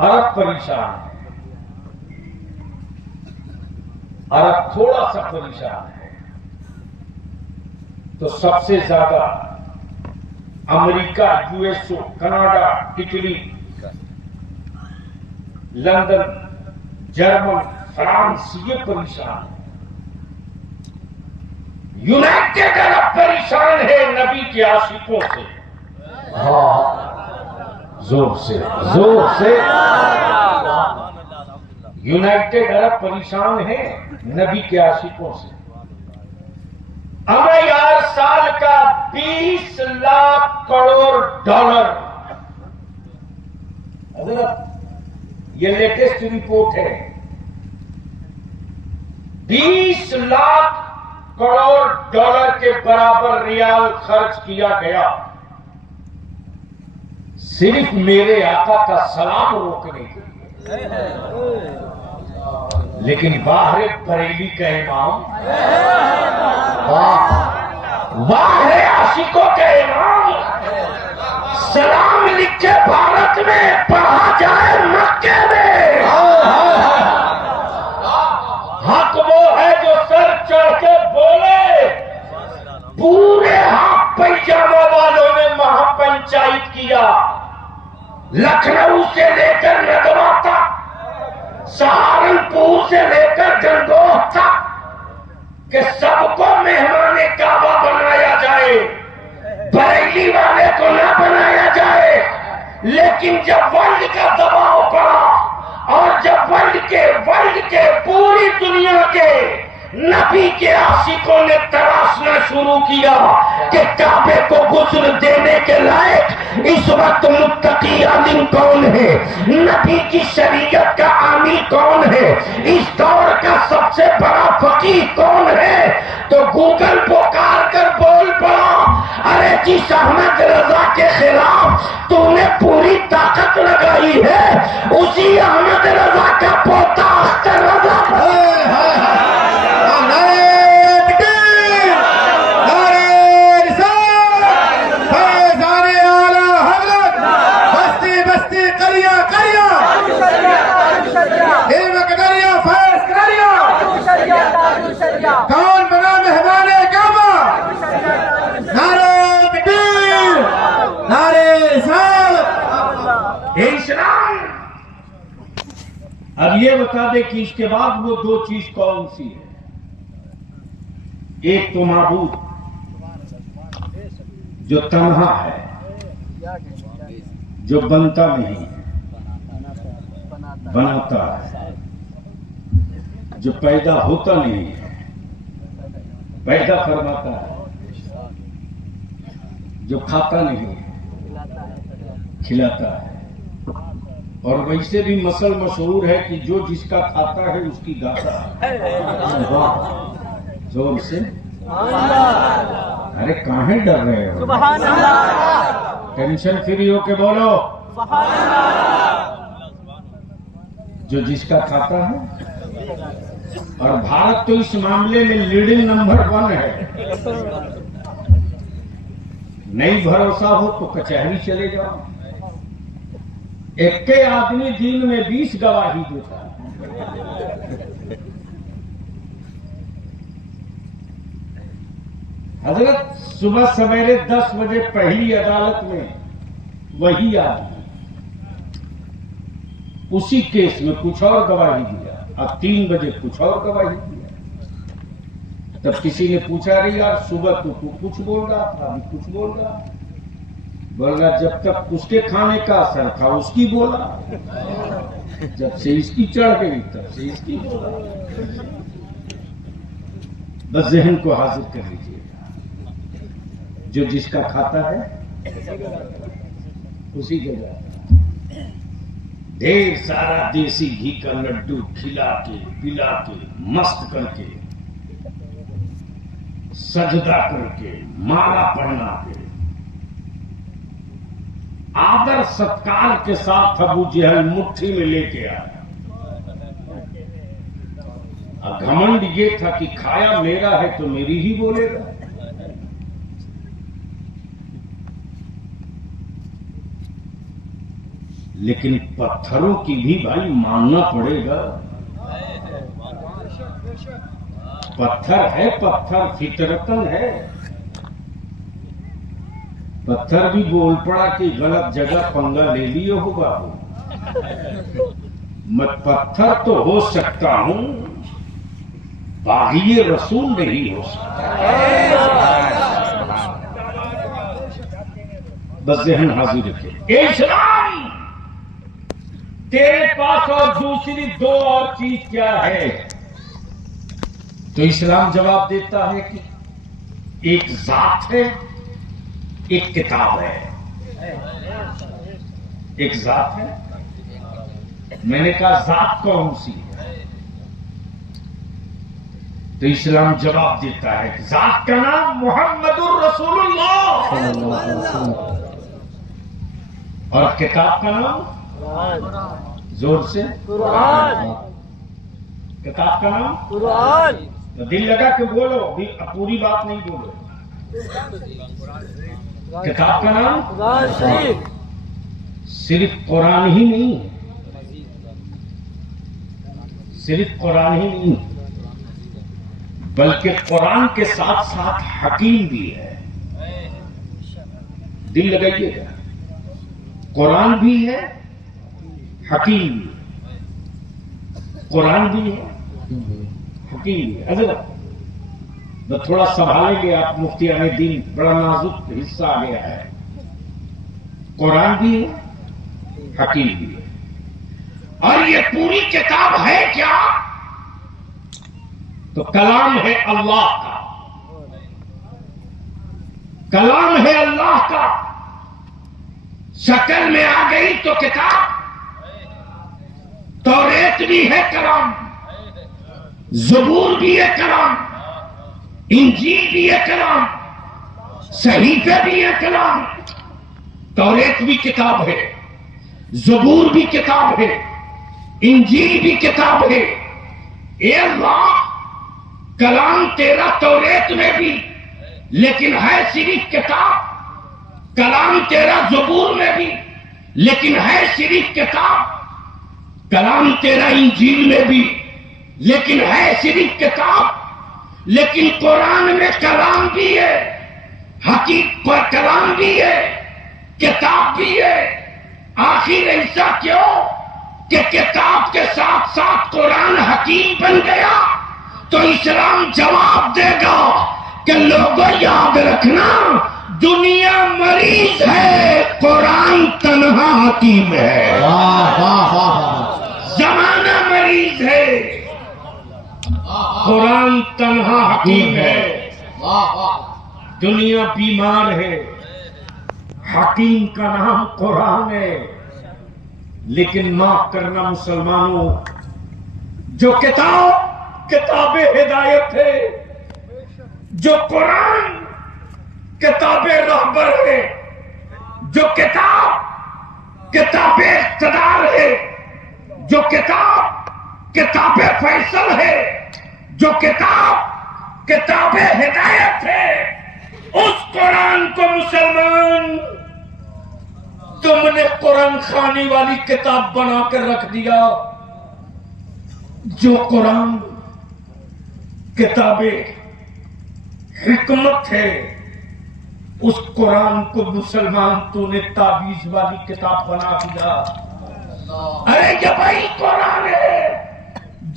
عرب پریشان ہے، عرب تھوڑا سا پریشان ہے تو سب سے زیادہ امریکہ، U S O, Canada, Italy, London, German, France یہ پریشان ہے۔ یونائٹیڈ عرب پریشان ہے نبی کے عاشقوں سے۔ ہاں زور سے زور سے، یونائٹیڈ عرب پریشان ہے نبی کے عاشقوں سے۔ معیار سال کا 20 لاکھ کروڑ ڈالر، حضرت یہ لیٹسٹ رپورٹ ہے، 20 لاکھ کروڑ ڈالر کے برابر ریال خرچ کیا گیا صرف میرے آقا کا سلام روکنے کے لیے۔ لیکن باہر بریلی کا امام، باہر عاشقوں کا امام، سلام لکھے بھارت میں پڑھا جائے مکے میں۔ حق وہ ہے جو سر چڑھ کے بولے۔ پورے ہاتھ پیجامہ والوں نے مہا پنچایت کیا، لکھنؤ سے لے کر ندوہ تک، سہارنپور سے لے کر گنگوہ تک، کہ سب کو مہمان کعبہ بنایا جائے، بریلی والے کو نہ بنایا جائے۔ لیکن جب ورلڈ کا دباؤ پڑا اور جب ورلڈ کے پوری دنیا کے نبی کے عاشقوں نے تراشنا شروع کیا کہ کعبے کو غسل دینے کے لائق اس وقت متقی عالم کون ہے، نبی کی شریعت کا عامی کون ہے، اس دور کا سب سے بڑا فقیہ کون ہے، تو گوگل پکار کر بول پڑا، ارے جس احمد رضا کے خلاف تو نے پوری طاقت لگائی ہے، اسی احمد رضا کا پوتا اختر رضا کون بنا مہمان کعبہ؟ نعرہ تکبیر، نعرہ رسالت، اسلام۔ اب یہ بتا دے کہ اس کے بعد وہ دو چیز کون سی ہے؟ ایک تو معبود جو تنہا ہے، جو بنتا نہیں ہے، بناتا ہے، جو پیدا ہوتا نہیں ہے، پیدا فرماتا ہے، جو کھاتا نہیں ہے، کھلاتا ہے۔ اور ویسے بھی مثل مشہور ہے کہ جو جس کا کھاتا ہے اس کی گاتا ہے۔ زور سے، ارے کہاں ڈر رہے ہو؟ ٹینشن فری ہو کے بولو۔ جو جس کا کھاتا ہے، اور بھارت تو اس معاملے میں لیڈنگ نمبر 1 ہے۔ نہیں بھروسہ ہو تو کچہری چلے جاؤ، ایک کے آدمی دن میں 20 گواہی دیتا ہے۔ حضرت صبح سویرے 10 بجے پہلی عدالت میں وہی آدمی اسی کیس میں کچھ اور گواہی دیا، اب 3 بجے کچھ اور گواہی دیا۔ تب کسی نے پوچھا، رہی یار صبح تو کچھ بول رہا تھا، ابھی کچھ بول رہا، بول رہا جب تک اس کے کھانے کا اثر تھا اس کی بولا، جب سے اس کی چڑھ گئی تب سے اس کی بولا۔ بس ذہن کو حاضر کر لیجیے، جو جس کا کھاتا ہے اسی جگہ ڈھیر سارا دیسی گھی کا لڈو کھلا کے پلا کے مست کر کے سجدہ کر کے مالا پہنا کے آدر ستکار کے ساتھ ابو جہل مٹھی میں لے کے آیا۔ گھمنڈ یہ تھا کہ کھایا میرا ہے تو میری ہی بولے گا۔ لیکن پتھروں کی بھی بھائی ماننا پڑے گا. پتھر ہے، پتھر فطرتن ہے. پتھر بھی بول پڑا کہ غلط جگہ پنگا لے لیے ہوگا. میں پتھر تو ہو سکتا ہوں، باغی رسول نہیں ہو سکتا. بس ذہن حاضر رکھے. اے اسلام، تیرے پاس اور دوسری دو اور چیز کیا ہے؟ تو اسلام جواب دیتا ہے کہ ایک ذات ہے، ایک کتاب ہے. ایک ذات ہے. میں نے کہا ذات کون سی ہے؟ تو اسلام جواب دیتا ہے کہ ذات کا نام محمد الرسول اللہ، اور کتاب کا نام زور سے قرآن. کتاب کا نام قرآن. دل لگا کہ بولو، پوری بات نہیں بولو. کتاب کا نام قرآن شریف. صرف قرآن ہی نہیں ہے، صرف قرآن ہی نہیں بلکہ قرآن کے ساتھ ساتھ حکیم بھی ہے. دل لگائیے گا، قرآن بھی ہے، حکیم بھی ہے. قرآن بھی ہے، حکیم بھی ہے. حضرت بس تھوڑا سنبھالیں گے آپ، مفتی عامر دین بڑا نازک حصہ آ گیا ہے. قرآن بھی ہے، حکیم بھی ہے. اور یہ پوری کتاب ہے کیا؟ تو کلام ہے اللہ کا. کلام ہے اللہ کا. شکل میں آ گئی تو کتاب. توریت بھی ہے کلام، زبور بھی ہے کلام، انجیل بھی ہے کلام، صحیفے بھی ہے کلام. توریت بھی کتاب ہے، زبور بھی کتاب ہے، انجیل بھی کتاب ہے. اے اللہ، کلام تیرا توریت میں بھی لیکن ہے صرف کتاب. کلام تیرا زبور میں بھی لیکن ہے صرف کتاب. کلام تیرا انجیل میں بھی لیکن ہے صرف کتاب. لیکن قرآن میں کلام بھی ہے، حقیقت پر کلام بھی ہے، کتاب بھی ہے. آخر ایسا کیوں کہ کتاب کے ساتھ ساتھ قرآن حکیم بن گیا؟ تو اسلام جواب دے گا کہ لوگوں یاد رکھنا، دنیا مریض ہے، قرآن تنہا حکیم ہے. زمانہ مریض ہے، قرآن تنہا حکیم ہے. دنیا بیمار ہے، حکیم کا نام قرآن ہے. لیکن معاف کرنا مسلمانوں، جو کتاب ہدایت ہے، جو قرآن کتاب رہبر ہے، جو کتاب اقتدار ہے، جو کتاب فیصل ہے، جو کتاب ہدایت ہے، اس قرآن کو مسلمان تم نے قرآن خوانی والی کتاب بنا کر رکھ دیا. جو قرآن کتاب حکمت ہے، اس قرآن کو مسلمان تو نے تعویذ والی کتاب بنا دیا. ارے یہ وہی قرآن ہے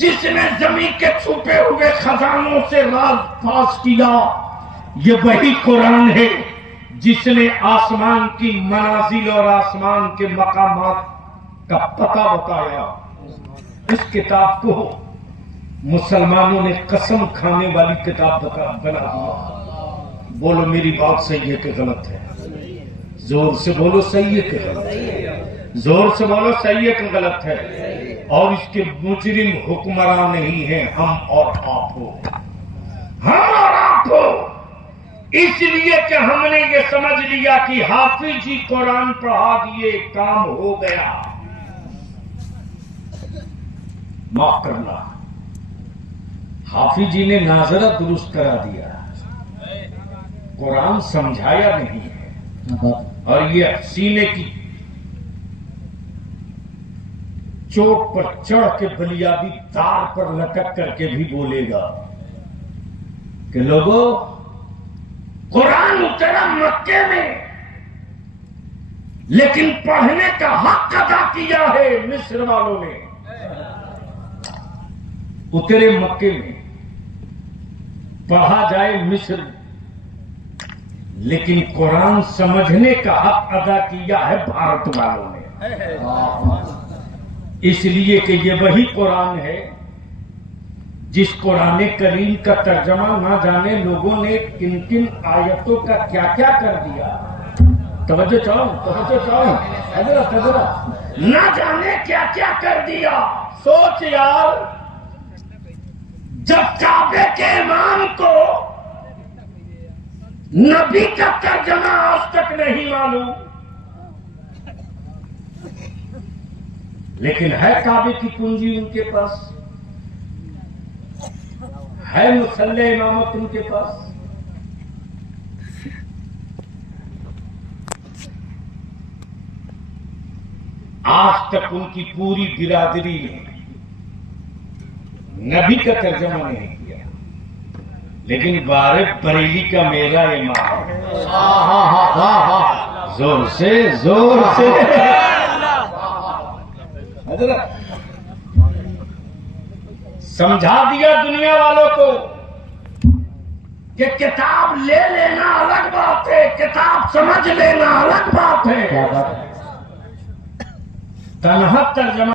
جس نے زمین کے چھپے ہوئے خزانوں سے راز پاس کیا. یہ وہی قرآن ہے جس نے آسمان کی منازل اور آسمان کے مقامات کا پتہ بتایا. اس کتاب کو مسلمانوں نے قسم کھانے والی کتاب بنا دیا. بولو میری بات صحیح ہے کہ غلط ہے؟ زور سے بولو صحیح ہے کہ غلط ہے؟ زور سے بولو صحیح ہے کہ غلط ہے؟ اور اس کے مجرم حکمراں نہیں ہیں، ہم اور آپ ہو. ہم اور آپ ہو. اس لیے کہ ہم نے یہ سمجھ لیا کہ حافظ جی قرآن پڑھا دیے، کام ہو گیا. معاف کرنا، حافظ جی نے ناظرہ درست کرا دیا، قرآن سمجھایا نہیں ہے. اور یہ سینے کی چوٹ پر چڑھ کے بلیابی تار پر لٹک کر کے بھی بولے گا کہ لوگوں قرآن اترا مکے میں، لیکن پڑھنے کا حق ادا کیا ہے مصر والوں نے. اترے مکے میں، پڑھا جائے مصر، لیکن قرآن سمجھنے کا حق ادا کیا ہے بھارت والوں نے. اس لیے کہ یہ وہی قرآن ہے جس قرآن کریم کا ترجمہ نہ جانے لوگوں نے کن کن آیتوں کا کیا کیا کر دیا. توجہ چاہو حضرت نہ جانے کیا کیا کر دیا. سوچ یار، جب کعبے کے امام کو نبی کا ترجمہ آج تک نہیں معلوم، لیکن ہے کعبے کی کنجی ان کے پاس، ہے مصلی امامت ان کے پاس. آج تک ان کی پوری برادری نے نبی کا ترجمہ نہیں کیا، لیکن بارے بریلی کا میرا امام زور سے حضرت سمجھا دیا دنیا والوں کو کہ کتاب لے لینا الگ بات ہے، کتاب سمجھ لینا الگ بات ہے. تنہا ترجمہ